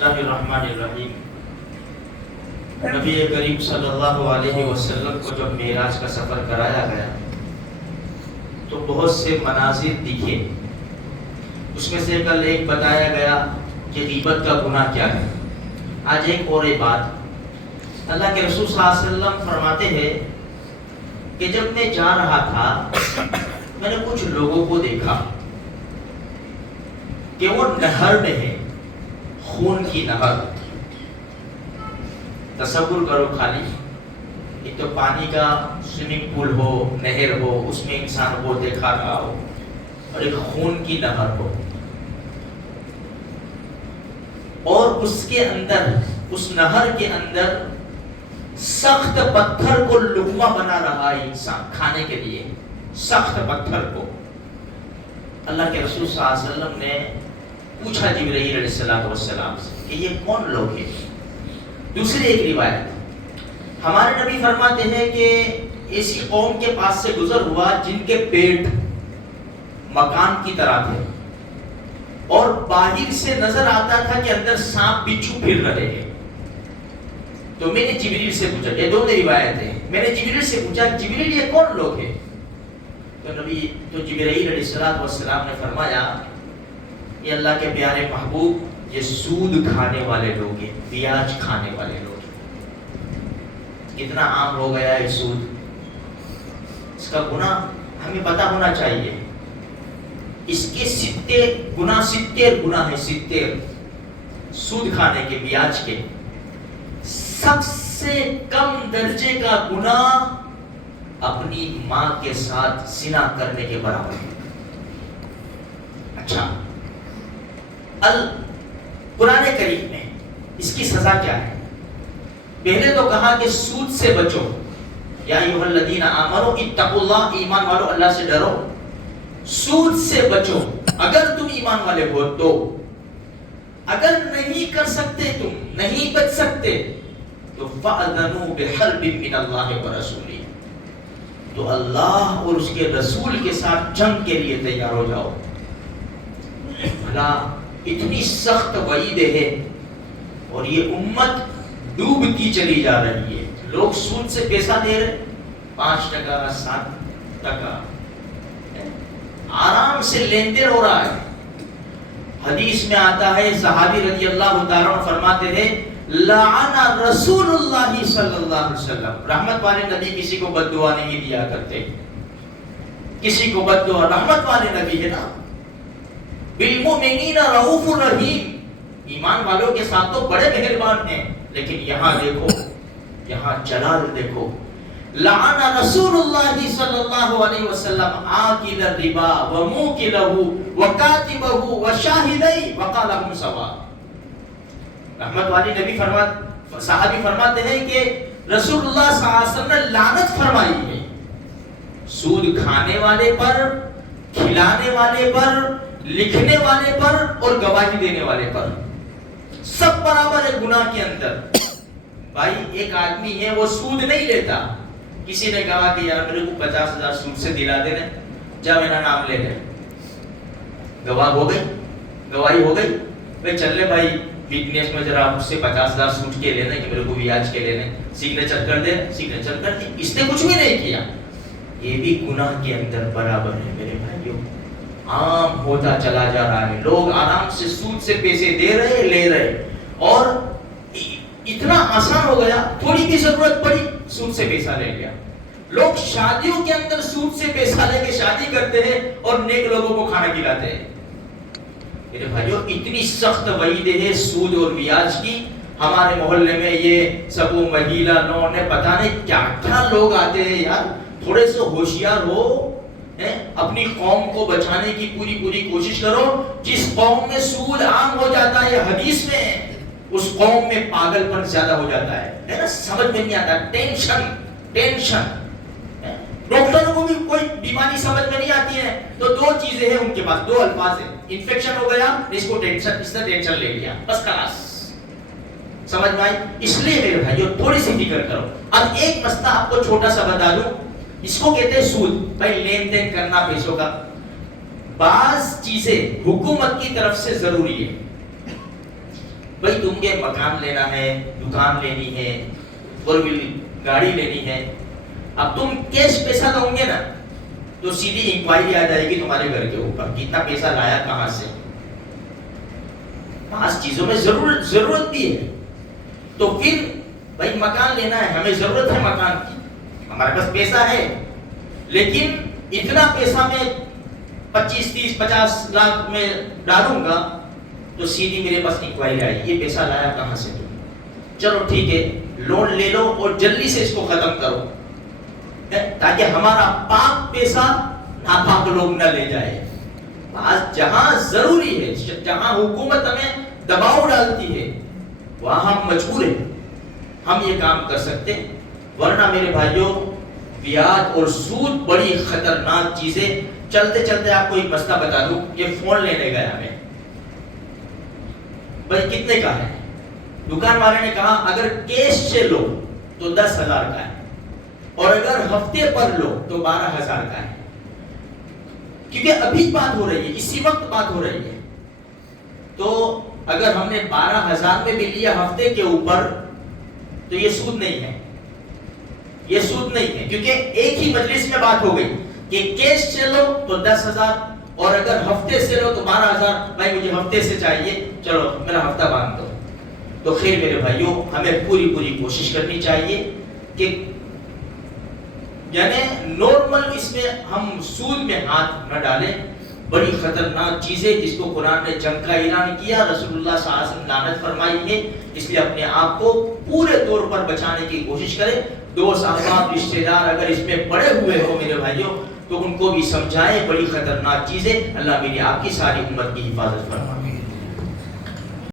اللہ الرحمن الرحیم۔ نبی کریم صلی اللہ علیہ وسلم کو جب معراج کا سفر کرایا گیا تو بہت سے مناظر دکھے، اس میں سے کل ایک بتایا گیا کہ غیبت کا گناہ کیا ہے۔ آج ایک اور بات، اللہ کے رسول صلی اللہ علیہ وسلم فرماتے ہیں کہ جب میں جا رہا تھا میں نے کچھ لوگوں کو دیکھا کہ وہ نہر میں ہے، خون کی نہر۔ تصور کرو خالی ایک تو پانی کا سوئمنگ پول ہو، نہر ہو، اس میں انسان وہ دیکھا رہا ہو، اور ایک خون کی نہر ہو، اور اس کے اندر، اس نہر کے اندر سخت پتھر کو لقمہ بنا رہا ہے انسان کھانے کے لیے، سخت پتھر کو۔ اللہ کے رسول صلی اللہ علیہ وسلم نے پوچھا جبرائیل علیہ السلام سے کہ یہ کون لوگ ہیں؟ دوسری ایک روایت، ہمارے نبی فرماتے ہیں کہ ایسی قوم کے پاس سے گزر ہوا جن کے پیٹ مکان کی طرح تھے، اور باہر سے نظر آتا تھا کہ اندر سانپ بچھو پھر رہے ہیں۔ تو میں نے جبریل سے پوچھا، یہ دونوں روایت ہیں، میں نے جبریل سے پوچھا جبریل یہ کون لوگ ہیں؟ تو جبرائیل علیہ السلام نے فرمایا یہ اللہ کے پیارے محبوب، یہ سود کھانے والے لوگ ہیں، بیاج کھانے والے لوگ ہیں۔ کتنا عام ہو گیا ہے سود، اس کا گناہ ہمیں پتہ ہونا چاہیے۔ اس کے 70 گناہ ہے، 70 سود کھانے کے، بیاج کے۔ سب سے کم درجے کا گناہ اپنی ماں کے ساتھ زنا کرنے کے برابر ہے۔ اچھا، قرآن کریم میں اس کی سزا کیا ہے؟ پہلے تو کہا کہ سود سے بچو، یا ایھا الذین آمنوا اتقوا اللہ، ایمان والو اللہ سے ڈرو، سود سے بچو اگر تم ایمان والے ہو تو۔ اگر نہیں کر سکتے، تم نہیں بچ سکتے تو فَأَذَنُوا بِحَرْبٍ مِّنَ اللَّهِ وَرَسُولِهِ، تو اللہ اور اس کے رسول کے ساتھ جنگ کے لیے تیار ہو جاؤ۔ بھلا اتنی سخت وعید ہے، اور یہ امت ڈوبتی چلی جا رہی ہے۔ لوگ سود سے پیسہ دے رہے، 5%، 7%، آرام سے لین دین ہو رہا ہے۔ حدیث میں آتا ہے، صحابی رضی اللہ تعالیٰ عنہ فرماتے ہیں لعن رسول اللہ صلی اللہ علیہ وسلم، رحمت والے نبی کسی کو بد دعا نہیں دیا کرتے، کسی کو بد دعا، رحمت والے نبی ہے نا، بالمؤمنین رؤوف الرحیم، ایمان والوں کے ساتھ تو بڑے مہربان ہیں، لیکن یہاں دیکھو، یہاں جلال دیکھو، لعن رسول اللہ صلی اللہ علیہ وسلم آکل الربا وموکلہ وکاتبہ وشاہدی وقالہم سواء۔ رحمت والی نبی صحابی فرماتے ہیں کہ رسول اللہ صلی اللہ علیہ وسلم نے لعنت فرمائی ہے سود کھانے والے پر، کھلانے والے پر، لکھنے والے پر، اور گواہی دینے والے پر، سب برابر ہے گناہ کے اندر۔ بھائی ایک آدمی ہے وہ سود نہیں لیتا، کسی نے کہا کہ یار میرے کو 50,000 سود سے دلا دینے، جا میرا نام لے لے، گواہ ہو گئی، گواہی ہو گئی، بھائی چل لے بھائی ویکنیس میں ذرا آپ سے 50,000 سود کے لینے کہ میرے کو بیاج کے لینے، سگنیچر کر دے، سگنیچر کر دی، اس نے کچھ بھی نہیں کیا۔ یہ بھی گناہ کے اندر برابر ہے میرے بھائیوں، عام ہوتا چلا جا رہا ہے۔ لوگ آرام سے سود سے پیسے دے رہے، لے رہے، اور اتنا آسان ہو گیا، تھوڑی بھی ضرورت پڑی سود سے پیسہ لے لیا۔ لوگ شادیوں کے اندر سود سے پیسہ لے کے شادی کرتے ہیں اور نیک لوگوں کو کھانا کھلاتے ہیں۔ میرے بھائیوں اتنی سخت وعید ہے سود اور بیاج کی۔ ہمارے محلے میں یہ سبو مہیلا نے پتہ نہیں کیا کیا لوگ آتے ہیں یار، تھوڑے سے ہوشیار ہو، اپنی قوم کو بچانے کی پوری کوشش کرو۔ جس قوم میں سود عام ہو جاتا ہے، حدیث میں اس قوم میں پاگل پن زیادہ ہو جاتا ہے نا، سمجھ میں نہیں آتا، ٹینشن۔ ڈاکٹروں کو بھی کوئی بیماری سمجھ میں نہیں آتی ہے تو دو چیزیں ہیں ان کے پاس، دو الفاظ ہیں، انفیکشن ہو گیا، اس کو ٹینشن، اس نے ٹینشن لے لیا، بس خلاص، سمجھ میں آئی؟ اس لیے میرے بھائیو تھوڑی سی فکر کرو۔ اب ایک مسئلہ آپ کو چھوٹا سا بتا دوں، اس کو کہتے ہیں سود، بھائی لین دین کرنا پیسوں کا۔ بعض چیزیں حکومت کی طرف سے ضروری ہے، بھائی تم کے مکان لینا ہے، دکان لینی ہے، فور ویل گاڑی لینی ہے، اب تم کیش پیسہ دو گے نا تو سیدھی انکوائری آ جائے گی تمہارے گھر کے اوپر، کتنا پیسہ لایا کہاں سے. پانچ چیزوں میں ضرورت بھی ہے. تو پھر بھائی مکان لینا ہے، ہمیں ضرورت ہے مکان کی، ہمارے پاس پیسہ ہے، لیکن اتنا پیسہ میں 25 30 50 لاکھ میں ڈالوں گا تو سیدھی میرے پاس انکوائری آئی، یہ پیسہ لایا کہاں سے تم؟ چلو ٹھیک ہے، لون لے لو اور جلدی سے اس کو ختم کرو تاکہ ہمارا پاک پیسہ ناپاک لوگ نہ لے جائے. جہاں ضروری ہے، جہاں حکومت ہمیں دباؤ ڈالتی ہے وہاں ہم مجبور ہیں، ہم یہ کام کر سکتے، ورنہ میرے بھائیوں بیاج اور سود بڑی خطرناک چیزیں. چلتے چلتے آپ کو ایک مسئلہ بتا دوں، یہ فون لینے گیا میں، بھائی کتنے کا ہے؟ دکان والے نے کہا اگر کیش سے لو تو 10,000 کا ہے اور اگر ہفتے پر لو تو 12,000 کا ہے. کیونکہ ابھی بات ہو رہی ہے، اسی وقت بات ہو رہی ہے. تو اگر ہم نے 12,000 میں بھی لیا ہفتے کے اوپر تو یہ سود نہیں ہے، یہ سود نہیں ہے، کیونکہ ایک ہی مجلس میں بات ہو گئی کہ کیش سے لو تو 10,000 اور اگر ہفتے سے لو تو 12,000. بھائی مجھے ہفتے سے چاہیے، چلو میرا ہفتہ باندھ دو. تو خیر میرے بھائیوں ہمیں پوری کوشش کرنی چاہیے کہ یعنی نارمل اس میں ہم سود میں ہاتھ نہ ڈالیں. بڑی خطرناک چیزیں جس کو قرآن نے جنگ کا اعلان کیا، رسول اللہ صلی اللہ علیہ وسلم لعنت فرمائی ہے. اس لیے اپنے آپ کو پورے طور پر بچانے کی کوشش کریں. دوست احباب رشتہ دار اگر اس میں پڑے ہوئے ہو میرے بھائیوں تو ان کو بھی سمجھائیں، بڑی خطرناک چیزیں. اللہ میری آپ کی ساری امت کی حفاظت فرمائے.